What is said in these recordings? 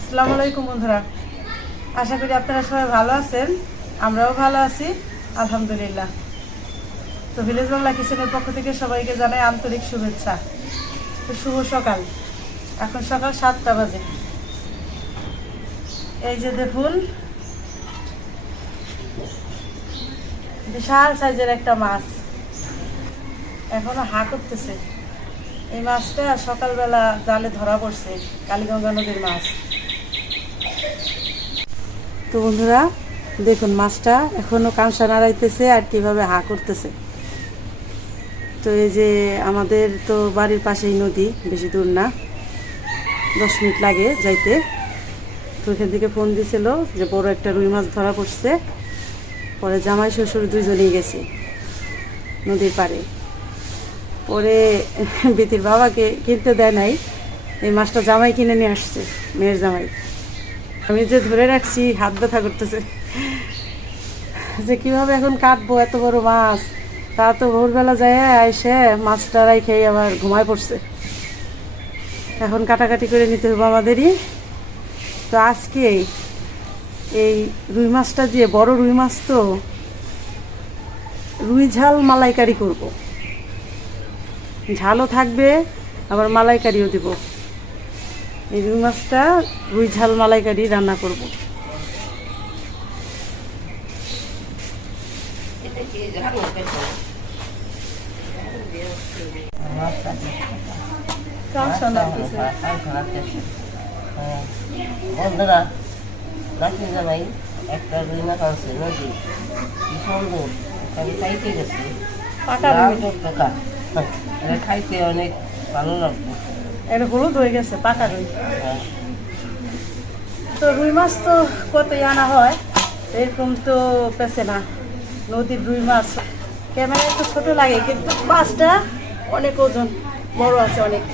আসসালামু আলাইকুম বন্ধুরা। আশা করি আপনারা সবাই ভালো আছেন। আমরাও ভালো আছি, আলহামদুলিল্লাহ। তো ভিলেজ বাংলা কিচেনের পক্ষ থেকে সবাইকে জানাই আন্তরিক শুভেচ্ছা। তো শুভ সকাল। এখন সকাল সাতটা বাজে। এই যে দেখুন, বিশাল সাইজের একটা মাছ। এখনও হা করতেছে। এই মাছটা সকালবেলা জালে ধরা পড়ছে, কালীগঙ্গা নদীর মাছ। তো বন্ধুরা, দেখুন মাছটা এখনও কাঁসা নাড়াইতেছে আর কীভাবে হা করতেছে। তো এই যে আমাদের তো বাড়ির পাশেই নদী, বেশি দূর না, দশ মিনিট লাগে যাইতে। তো ওখান থেকে ফোন দিছিল যে বড় একটা রুই মাছ ধরা পড়ছে, পরে জামাই শ্বশুর দুজনেই গেছে নদীর পাড়ে। পরে বিতির বাবাকে কিনতে দেয় নাই, এই মাছটা জামাই কিনে নিয়ে আসছে, মেয়ের জামাই। আমি যে ধরে রাখছি, হাত ব্যথা করতেছে। যে কীভাবে এখন কাটবো এত বড় মাছ? তা তো ভোরবেলা যায় এসে মাছটা খেয়ে আবার ঘুমায় পড়ছে। এখন কাটাকাটি করে নিতে হবে আমাদেরই। তো আজকে এই রুই মাছটা দিয়ে, বড় রুই মাছ তো রুই ঝাল মালাইকারি করব। ঝালও থাকবে, আবার মালাইকারিও দিব। এই রুই মাছটা রুই ঝাল মালাইকারি রান্না করব। বন্ধুরা রাখি জামাই একটা রুই মাছ আনছে নদী। কি সুন্দর। আমি খাইতে গেছি। পাকা খাইতে অনেক ভালো লাগবে। এটা হলুদ হয়ে গেছে, পাকা রুই। তো রুই মাছ তো কতই আনা হয়, এরকম তো পেছে না। নদীর রুই মাছ ক্যামেরায় তো ছোট লাগে, কিন্তু মাছটা অনেক ওজন, বড় আছে অনেক।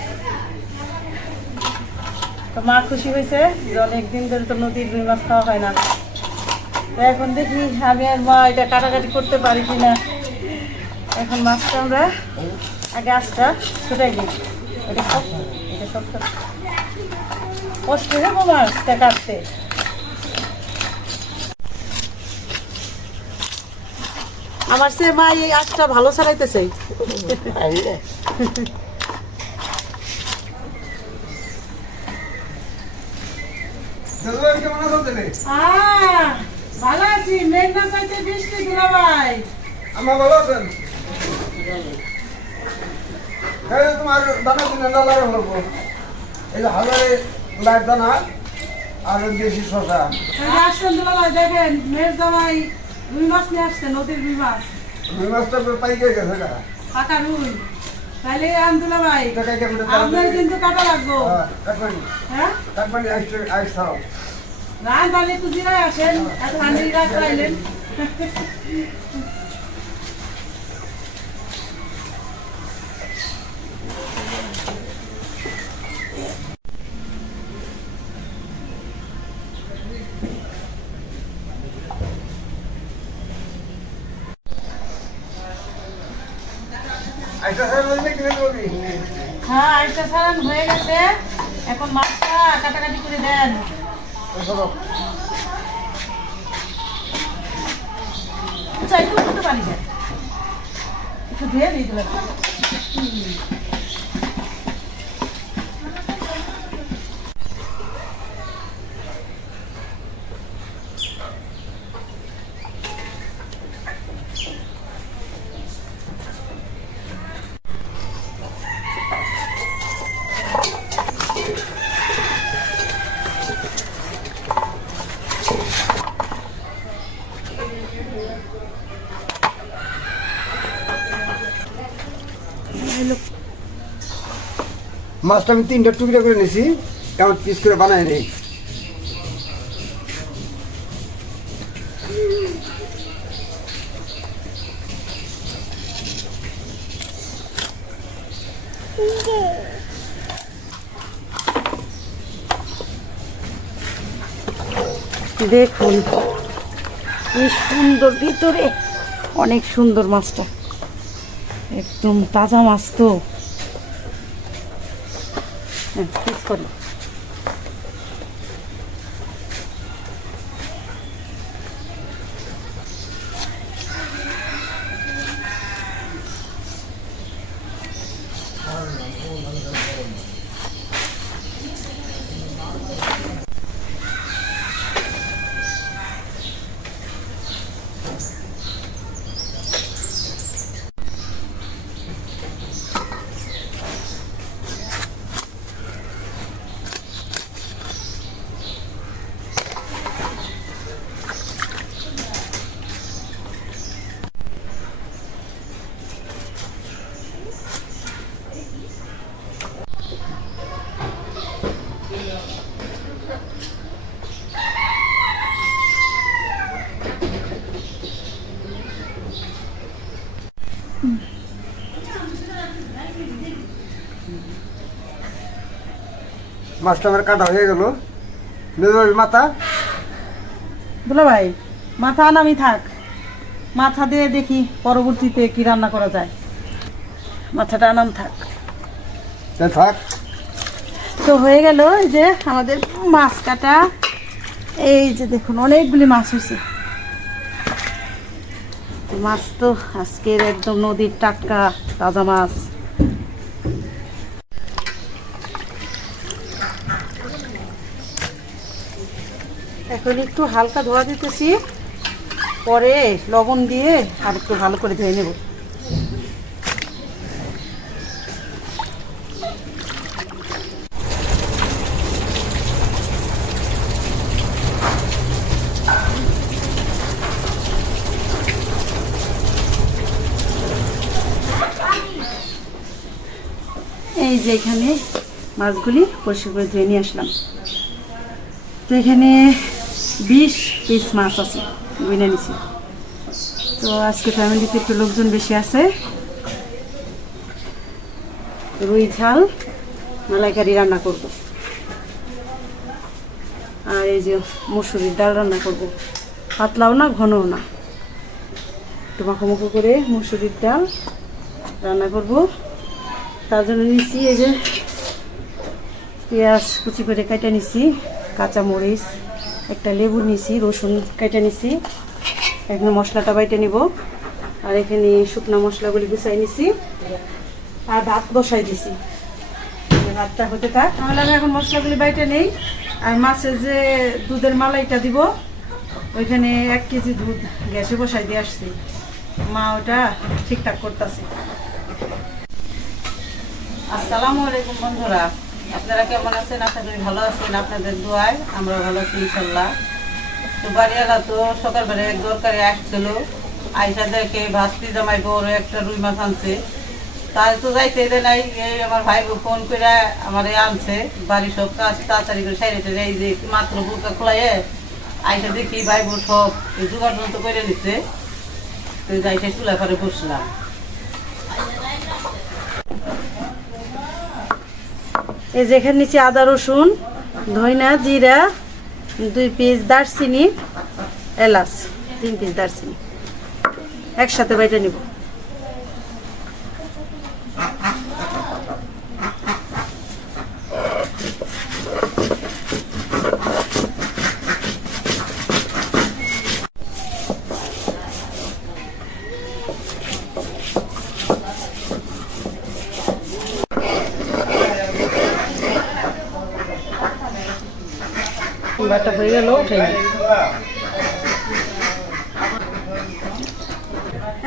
তো মা খুশি হয়েছে যে অনেক দিন ধরে তো নদীর রুই মাছ খাওয়া হয় না। তো এখন দেখি আমি আর মা এটা কাটাকাটি করতে পারি কি না এখন মাছটা আমরা আগে আঁচটা ছুটাই দিই। সব কষ্ট হব মাছটা কাটতে আমার সে মা এই আঁচটা ভালো ছাড়াইতেছে? ভালো আছি। মেঘনা চাইতে বৃষ্টি দুলা ভাই। আমরা ভালো আছেন? তোমার দানা দিনে লাগা হলো যে হাজারে লাইট দানা আর দেশি শশা। আসছেন দুলা ভাই দেখেন মেয়ের জামাই রুই মাছ নিয়ে আসছে নদীর রুই মাছ। রুই মাছটা পাইকে গেছে গা। পাকা রুই। তাহলে আন্দুলা ভাই এটা আপনার কিন্তু কাটা লাগবো। হ্যাঁ কাটবানি। আইস আইস না তাহলে একটু আসেন ঠান্ডি রাত পাইলেন। হ্যাঁ আরেকটা সারান হয়ে গেছে। এখন মাছটা কাটাকাটি করে দেন। আচ্ছা একটু করতে পারি? একটু দিয়ে দিলাম মাছটা আমি তিনটা টুকরা করে নিয়েছি এমন পিস করে বানাই নেই। দেখুন, কি সুন্দর ভিতরে, অনেক সুন্দর মাছটা। একদম তাজা মাছ তো। হ্যাঁ মাছটা আমার কাটা হয়ে গেল। মাথা? দুলা ভাই মাথা নামি থাক। মাথা দিয়ে দেখি পরবর্তীতে কি রান্না করা যায়। মাথাটা আনাম থাক। থাক। তো হয়ে গেল এই যে আমাদের মাছ কাটা। এই যে দেখুন অনেকগুলি মাছ হয়েছে। মাছ তো আজকের একদম নদীর টাটকা তাজা মাছ। এখন একটু হালকা ধোয়া দিতেছি। পরে লবণ দিয়ে আর একটু ভালো করে ধুয়ে নেব। এই যে এখানে মাছগুলি পরিষ্কার করে ধুয়ে নিয়ে আসলাম। তো এখানে বিশ পিস মাছ আছে বুঝে নিছি। তো আজকে ফ্যামিলিতে একটু লোকজন বেশি আছে। রুই ঝাল, মালাইকারি রান্না করব। আর এই যে মুসুরির ডাল রান্না করব। পাতলাও না, ঘনও না। একটু মাখো করে মুসুরির ডাল রান্না করব। তার জন্য নিচ্ছি এই যে পেঁয়াজ কুচি করে কেটে কাঁচা মরিচ একটা লেবু নিছি, রসুন কেটে নিছি। এখানে মশলাটা বাইটে নিব। আর এখানে শুকনো মশলাগুলি গুছাই নিছি। আর ভাত বসাই দিছি। ভাতটা হতে থাক। তাহলে আমি এখন মশলাগুলি বাইটে নেই। আর মাছের যে দুধের মালাইটা দিব, ওইখানে এক কেজি দুধ গ্যাসে বসাই দিয়ে আসছি। মা ওটা ঠিকঠাক করতেছে। আসসালামু আলাইকুম বন্ধুরা। আপনারা কেমন আছেন? আশা করি ভালো আছেন। আপনাদের দোয়ায় আমরা ভালো আছি ইনশাল্লাহ তো বাড়িওয়ালা তো সকালবেলা এক দরকারে আসছিল। আইসা দেখে ভাস্তি জামাই বড় একটা রুই মাছ আনছে। তাই তো যাইতে দে নাই, এই আমার ভাই ফোন করে আমারে আনছে। বাড়ির সব কাজ তাড়াতাড়ি করে সাইডে এই যে মাত্র বুকা খোলাইয়ে আইসা দেখি ভাই বোন সব জোগাড় করে নিচ্ছে তো যাইসা চুলা করে বসলাম। এই যে এখানে নিচে আদা, রসুন, ধইনা, জিরা, দুই পিস দারচিনি, এলাচ, তিন পিস দারচিনি। একসাথে বাইটা নিব বাটা হয়ে গেল উঠে নিই।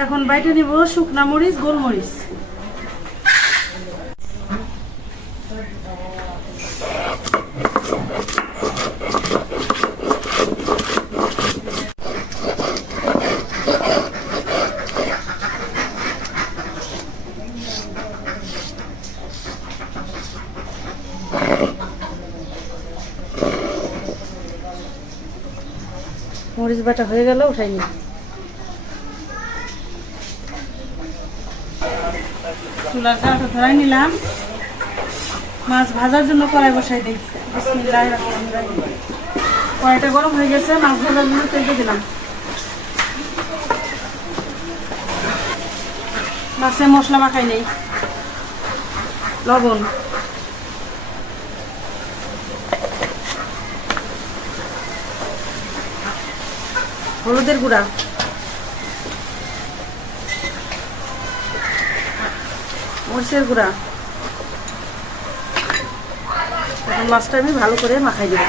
এখন বাইটে নিব শুকনা মরিচ গোলমরিচ মরিচ বাটা হয়ে গেল উঠাই নি। চুলার চাটা ধরাই নিলাম। মাছ ভাজার জন্য কড়াই বসাই দিই। কড়াইটা গরম হয়ে গেছে, মাছ ভাজার জন্য তেল দিলাম। মাছে মশলা মাখাই নেই। লবণ। হলুদের গুঁড়া। মরিচের গুঁড়া। এখন আমি ভালো করে মাখাই দেব।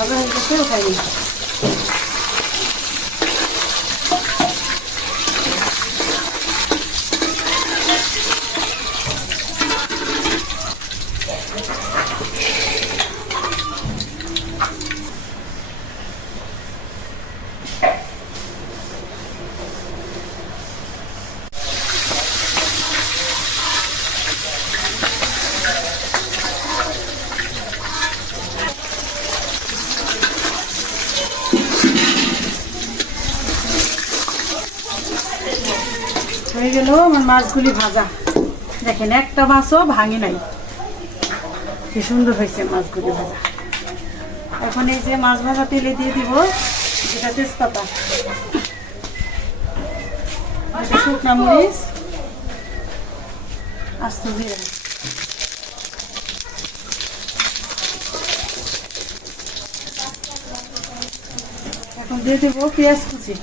ভাজা হয়ে গেছে ওখানে নিই হয়ে গেল, আমার মাছগুলি ভাজা। দেখেন, একটা মাছও ভাঙে নাই। কি সুন্দর হয়েছে মাছগুলি ভাজা। এখন এই যে মাছ ভাজা তেলে দিয়ে দিব, এটা তেজপাতা। শুকনা মরিচ। আস্ত জিরে। এখন দিয়ে দেবো পেঁয়াজ কুচি।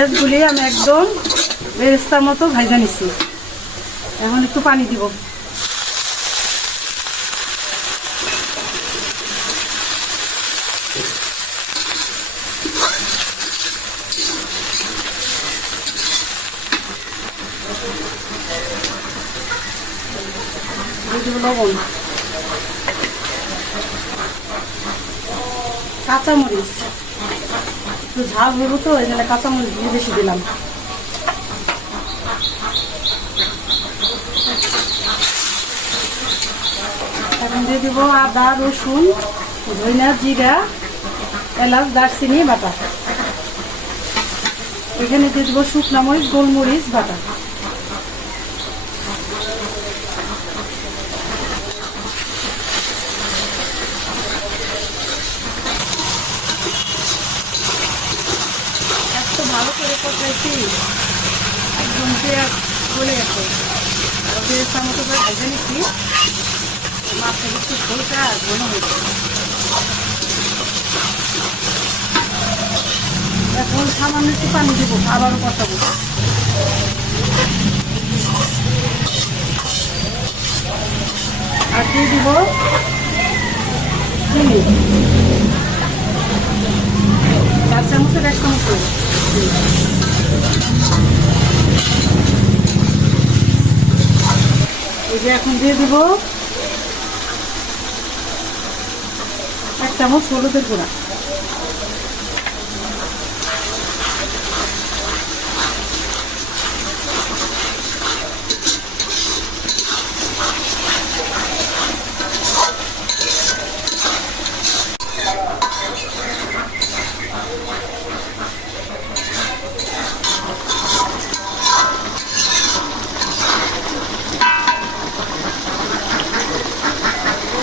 পেঁয়াজগুলি আমি একদম বেরেস্তার মতো ভাজা নিচ্ছি এখন একটু পানি দিব। কাঁচামরিচ। একটু ঝাল হব তো জন্য কাঁচামরিচ দিয়ে বেশি দিলাম। এখন দিয়ে দিব আদা, রসুন, ধনিয়া, জিরা, এলাচ, দারচিনি, বাটা। এখানে দিয়ে দিব শুকনা মরিচ, গোলমরিচ, বাটা এত ভালো করে কষাইছি একদম পেঁয়াজ গলে গেছে আর পেঁয়াজটার মতো করে ভেজে নিচ্ছি মাছের একটু ঝোলটা আর ঘন হয়ে যাবে এখন সামান্য একটু পানি দেবো আবারও কষাবো আর দিয়ে দিব চিনি চার চামচের এক চামচ। এই যে এখন দিয়ে দিব চামচ হলুদের গুঁড়া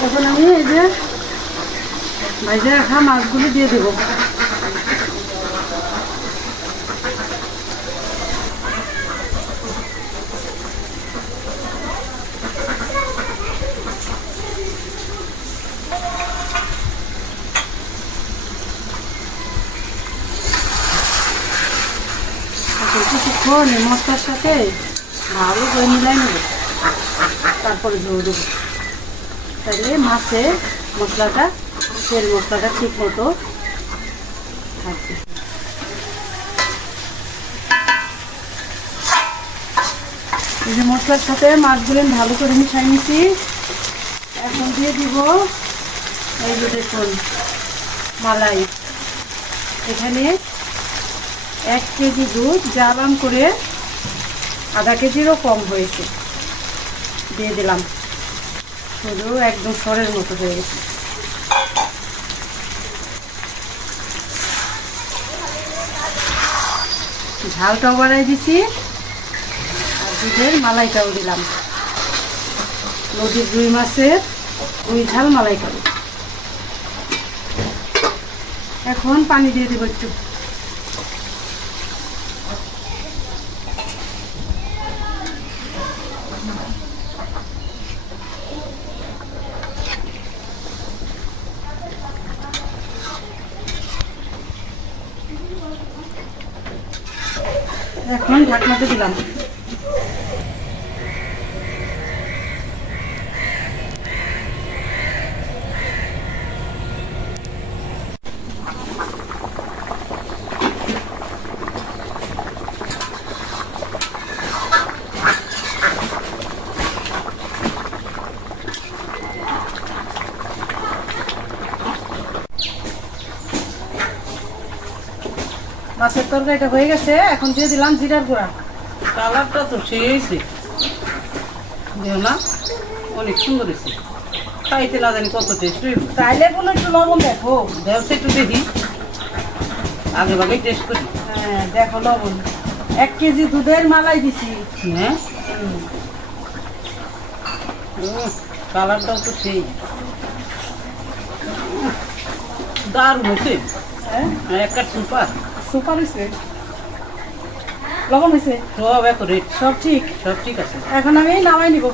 এখন আমি এই যে ভাইজে রাখা মাছগুলি দিয়ে দেবো। এখন কিছুক্ষণ মশলার সাথে ভালো করে মিলাই নেব। তারপরে ঝোল দেবো। তাহলে মাছে মশলাটা তেল মশলাটা ঠিক মতো মশলার সাথে মাছগুলো ভালো করে মিশাই নিছি। এখন দিয়ে দিব এই যে দেখুন মালাই। এখানে এক কেজি দুধ জ্বালান করে আধা কেজিরও কম হয়েছে। দিয়ে দিলাম। শুধু একদম সরের মতো হয়ে গেছে। ঝালটাও বাড়াই দিছি। আর দুধের মালাইটাও দিলাম। নদীর রুই মাছের রুই ঝাল মালাইকারি এখন পানি দিয়ে দেবো একটু এখন ঢাকনাতে দিলাম। মাছের তরকারিটা হয়ে গেছে এখন দিয়ে দিলাম জিরার গুঁড়া। কালারটা তো সেই হয়েছে। দেও না। অনেক সুন্দর হয়েছে। খাইতে না জানি কত টেস্ট হইব। তাইলে বলো একটু লবণ দেখো। দেও সে একটু দেখি। আগে ভাগে টেস্ট করি। হ্যাঁ দেখো লবণ। এক কেজি দুধের মালাই দিছি। হ্যাঁ? কালারটাও তো সেই। দারুণ হয়েছে। হ্যাঁ একটা সুপার। সুপার হয়েছে লবণ হয়েছে? সব এত রেট সব ঠিক? সব ঠিক আছে। এখন আমি নামাই নিব।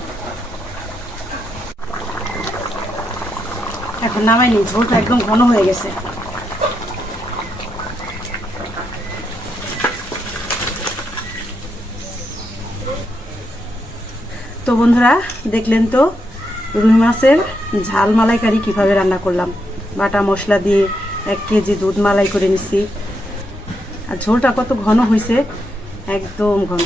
এখন নামাই নি ঝোলটা একদম ঘন হয়ে গেছে। তো বন্ধুরা দেখলেন তো রুই মাছের ঝাল মালাইকারি কীভাবে রান্না করলাম। বাটা মশলা দিয়ে এক কেজি দুধ মালাই করে নিছি। আর ঝোলটা কত ঘন হয়েছে একদম ঘন।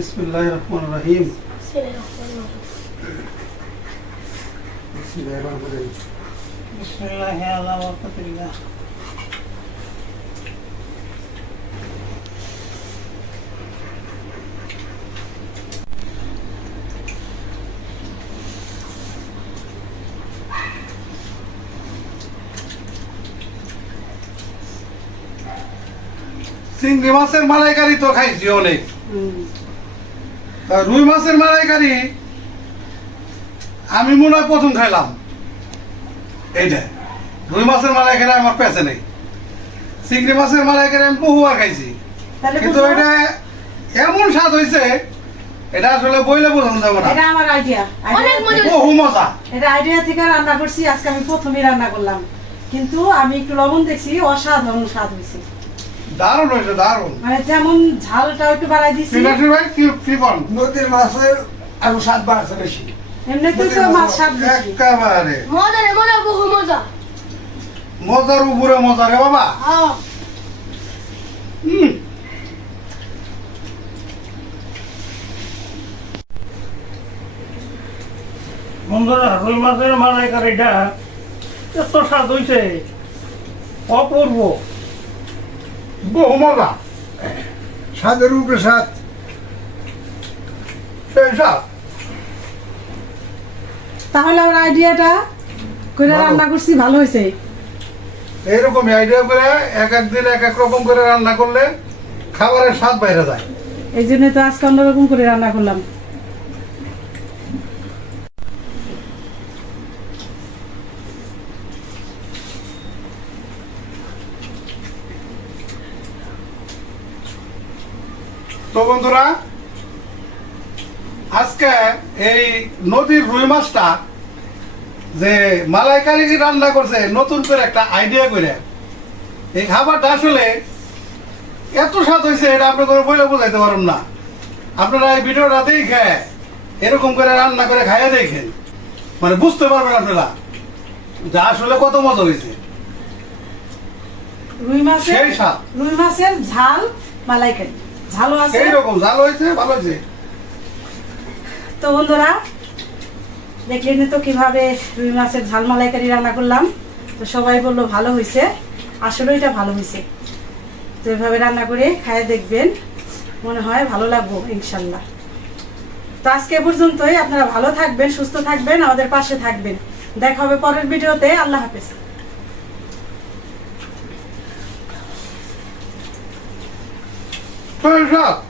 বিসমিল্লাহ রহমান রহিম। বিসমিল্লাহির রহমানির রহিম। বিসমিল্লাহ আল্লাহ বরকতুল্লাহ চিংড়ি মাছের মালাইকারি তো খাইছি অনেক। রুই মাছের মালাইকারি আমি মনে হয় প্রথম খাইলাম। এইটা। রুই মাছের মালাইকারি আমার পেছে নেই। চিংড়ি মাছের মালাইকারি আমি বহুবার খাইছি। কিন্তু এটা এমন স্বাদ হয়েছে এটা আসলে বইলে বোঝানো যাবে না। এটা আমার আইডিয়া বহু মজা। এটা আইডিয়া থেকে রান্না করছি আজকে আমি প্রথমেই রান্না করলাম। কিন্তু আমি একটু লবণ দেখছি অসাধারণ স্বাদ হয়েছে দারুণ হয়েছে দারুণ। মানে যেমন ঝালটা একটু বাড়াই দিছি। পিনাশি ভাই কি কি বল? নদীর মাছের আরও স্বাদ বাড়ছে বেশি। এমনিতে তো মাছ স্বাদ বেশি। একেবারে। মজা রে মজা বহু মজা। মজার উপরে মজা রে বাবা। হ্যাঁ হুম বন্ধুরা রুই মাছের মালাইকারিটা এত স্বাদ হয়েছে অপূর্ব। বহু মজা স্বাদের উপরে সেই তাহলে আমার আইডিয়াটা করে রান্না করছি ভালো হয়েছে এইরকম আইডিয়া করে এক এক দিন এক এক রকম করে রান্না করলে খাবারের স্বাদ বাইরে যায়। এই জন্য তো আজকে অন্যরকম করে রান্না করলাম। তো বন্ধুরা আজকে এই নদীর রুই মাছটা যে মালাইকারি রান্না করছে নতুন করে একটা আইডিয়া করে। এই খাবারটা আসলে এত স্বাদ হয়েছে এটা আপনি করে বলে বোঝাইতে পারুন না। আপনারা এই ভিডিওটা দেখে এরকম করে রান্না করে খাইয়ে দেখেন। মানে বুঝতে পারবেন আপনারা যে আসলে কত মজা হয়েছে। রুই মাছের রুই মাছের ঝাল মালাইকারি। আছে? সেই রকম ভালো হয়েছে ভালো হয়েছে তো বন্ধুরা দেখলেন তো কীভাবে রুই মাছের ঝাল মালাইকারি রান্না করলাম। তো সবাই বলল ভালো হয়েছে আসলে এটা ভালো হয়েছে। তো এভাবে রান্না করে খায় দেখবেন মনে হয় ভালো লাগবো ইনশাল্লাহ। তো আজকে পর্যন্তই আপনারা ভালো থাকবেন সুস্থ থাকবেন আমাদের পাশে থাকবেন। দেখা হবে পরের ভিডিওতে আল্লাহ হাফেজ। Fire!